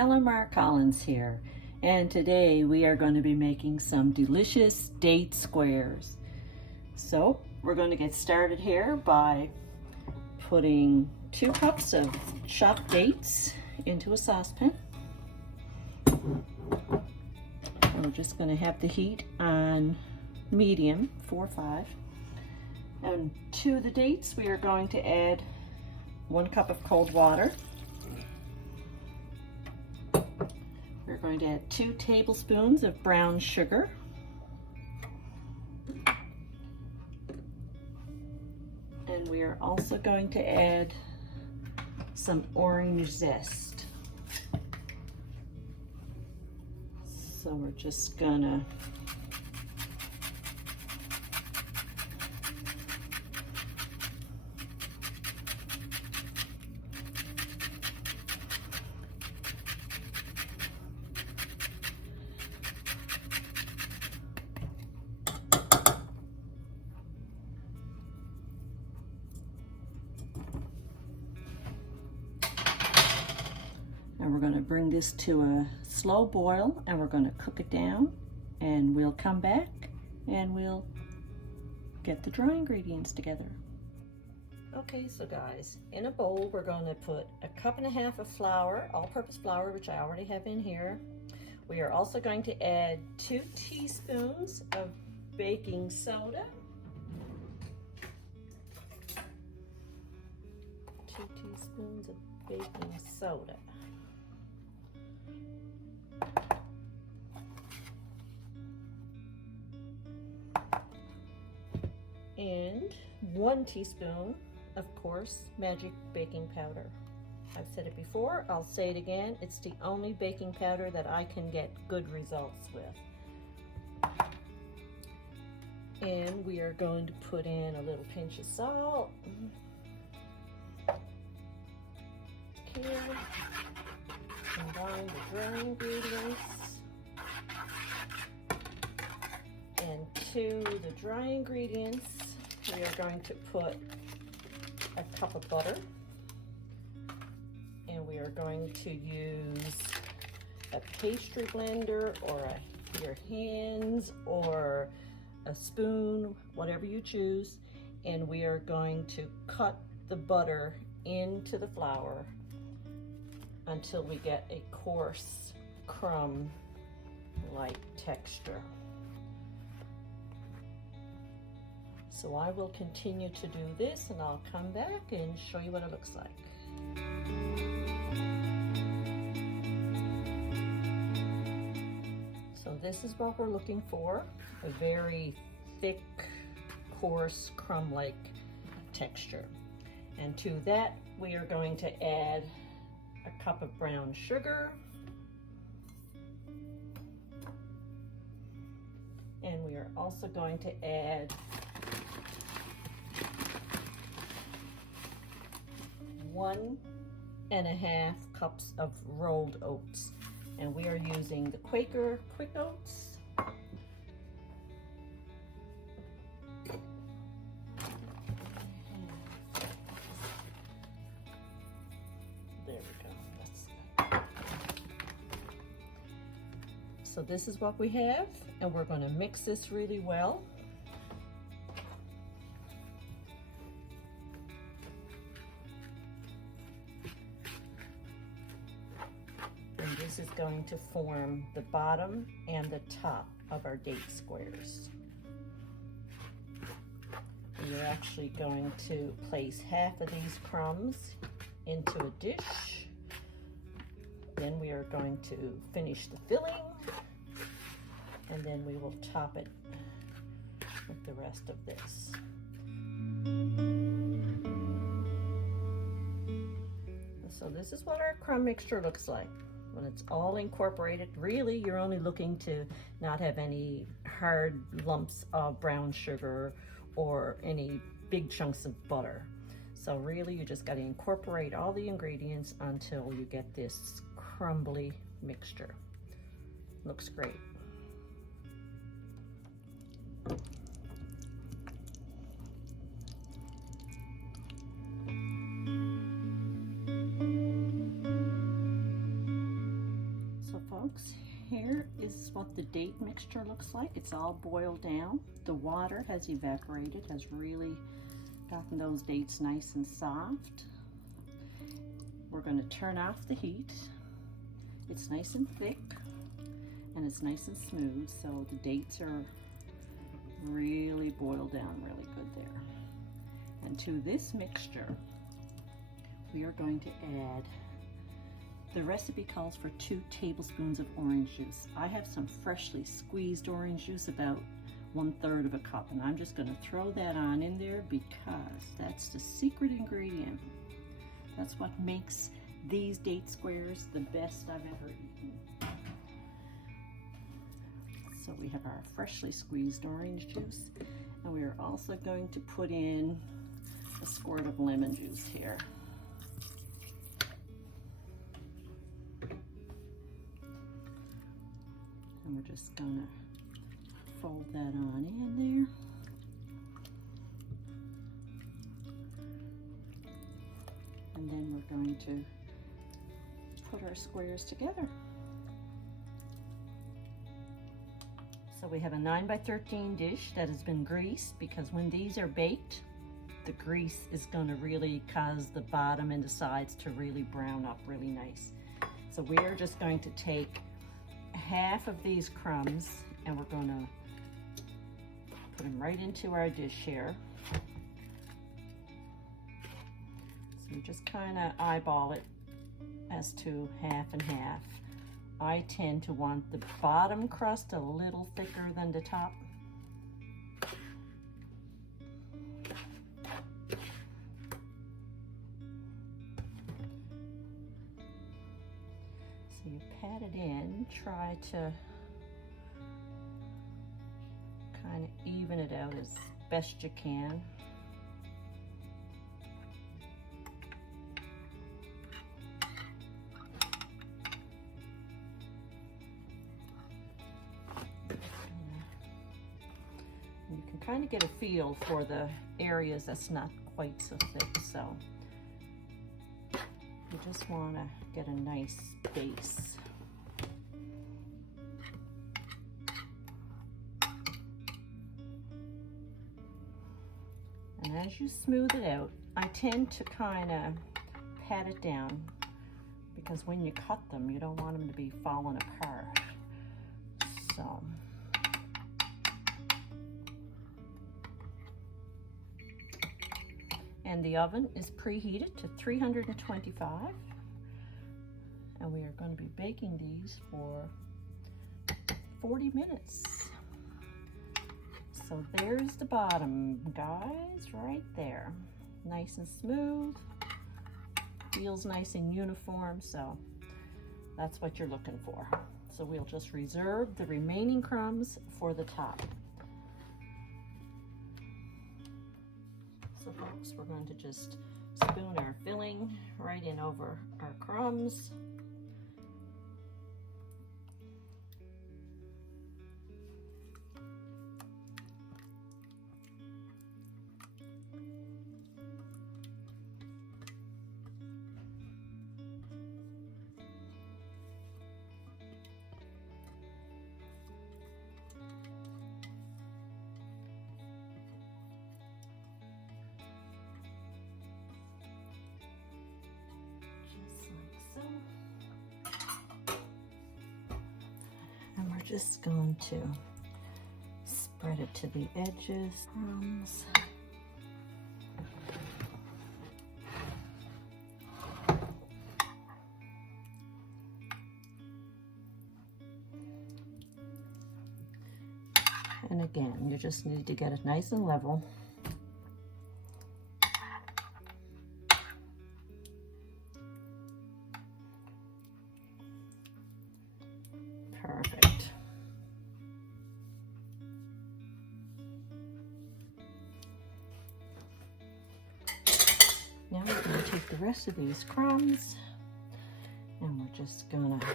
LMR Collins here, and today we are going to be making some delicious date squares. So we're going to get started here by putting 2 cups of chopped dates into a saucepan. We're just going to have the heat on medium, 4 or 5. And to the dates we are going to add 1 cup of cold water. We're going to add 2 tablespoons of brown sugar. And we are also going to add some orange zest. So we're just gonna and we're going to bring this to a slow boil, and we're going to cook it down, and we'll come back and we'll get the dry ingredients together. Okay, so guys, in a bowl we're going to put 1.5 cups of flour, all-purpose flour, which I already have in here. We are also going to add 2 teaspoons of baking soda, 2 teaspoons of baking soda. And 1 teaspoon of coarse magic baking powder. I've said it before, I'll say it again, it's the only baking powder that I can get good results with. And we are going to put in a little pinch of salt. Here, combine the dry ingredients. And to the dry ingredients, we are going to put 1 cup of butter, and we are going to use a pastry blender or your hands or a spoon, whatever you choose, and we are going to cut the butter into the flour until we get a coarse crumb-like texture. So I will continue to do this, and I'll come back and show you what it looks like. So this is what we're looking for, a very thick, coarse, crumb-like texture. And to that, we are going to add 1 cup of brown sugar. And we are also going to add 1.5 cups of rolled oats, and we are using the Quaker Quick Oats. There we go. So this is what we have, and we're going to mix this really well. This is going to form the bottom and the top of our date squares. We are actually going to place half of these crumbs into a dish. Then we are going to finish the filling, and then we will top it with the rest of this. So this is what our crumb mixture looks like when it's all incorporated. Really, you're only looking to not have any hard lumps of brown sugar or any big chunks of butter. So really, you just got to incorporate all the ingredients until you get this crumbly mixture. Looks great. folks, here is what the date mixture looks like. It's all boiled down. The water has evaporated, has really gotten those dates nice and soft. We're going to turn off the heat. It's nice and thick and it's nice and smooth, so the dates are really boiled down really good there. And to this mixture, we are going to add, the recipe calls for 2 tablespoons of orange juice. I have some freshly squeezed orange juice, about 1/3 of a cup, and I'm just going to throw that on in there because that's the secret ingredient. That's what makes these date squares the best I've ever eaten. So we have our freshly squeezed orange juice, and we are also going to put in a squirt of lemon juice here. And we're just gonna fold that on in there. And then we're going to put our squares together. So we have a 9x13 dish that has been greased, because when these are baked, the grease is going to really cause the bottom and the sides to really brown up really nice. So we are just going to take half of these crumbs and we're going to put them right into our dish here. So we just kind of eyeball it as to half and half. I tend to want the bottom crust a little thicker than the top. So you pat it in, try to kind of even it out as best you can. You can kind of get a feel for the areas that's not quite so thick, so you just want to get a nice base. And as you smooth it out, I tend to kind of pat it down, because when you cut them, you don't want them to be falling apart. So and the oven is preheated to 325, and we are going to be baking these for 40 minutes. So there's the bottom, guys, right there. Nice and smooth, feels nice and uniform, so that's what you're looking for. So we'll just reserve the remaining crumbs for the top. So folks, we're going to just spoon our filling right in over our crumbs. And we're just going to spread it to the edges. Crumbs. And again, you just need to get it nice and level. Perfect. Now we're going to take the rest of these crumbs and we're just going to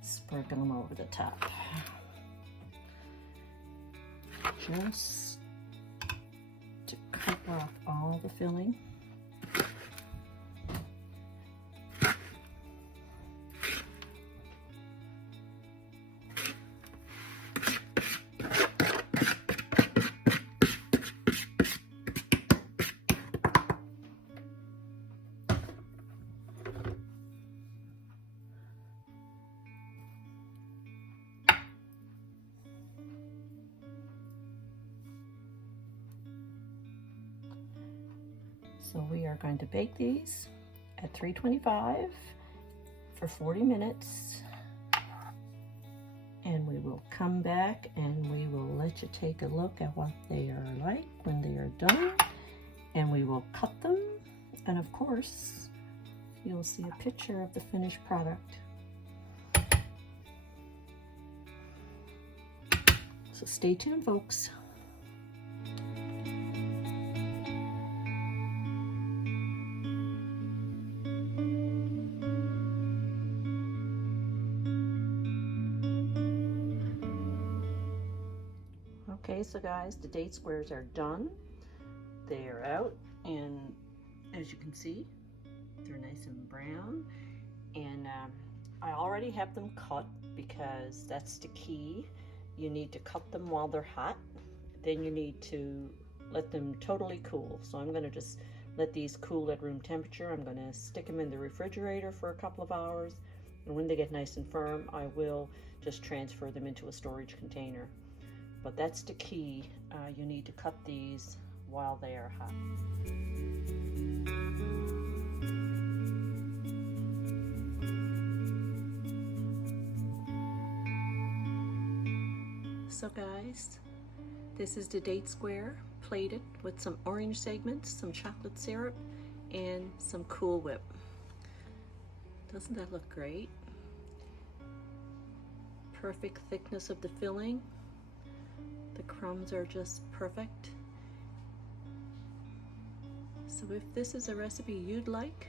sprinkle them over the top. Just to cover up all the filling. So we are going to bake these at 325 for 40 minutes. And we will come back and we will let you take a look at what they are like when they are done. And we will cut them. And of course, you'll see a picture of the finished product. So stay tuned, folks. Okay, so guys, the date squares are done. They are out, and as you can see, they're nice and brown. And I already have them cut because that's the key. You need to cut them while they're hot. Then you need to let them totally cool. So I'm going to just let these cool at room temperature. I'm going to stick them in the refrigerator for a couple of hours. And when they get nice and firm, I will just transfer them into a storage container. But that's the key. You need to cut these while they are hot. So guys, this is the date square plated with some orange segments, some chocolate syrup, and some Cool Whip. Doesn't that look great? Perfect thickness of the filling. The crumbs are just perfect. So if this is a recipe you'd like,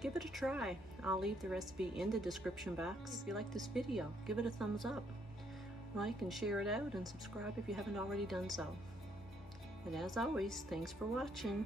give it a try. I'll leave the recipe in the description box. If you like this video, give it a thumbs up. Like and share it out, and subscribe if you haven't already done so. And as always, thanks for watching.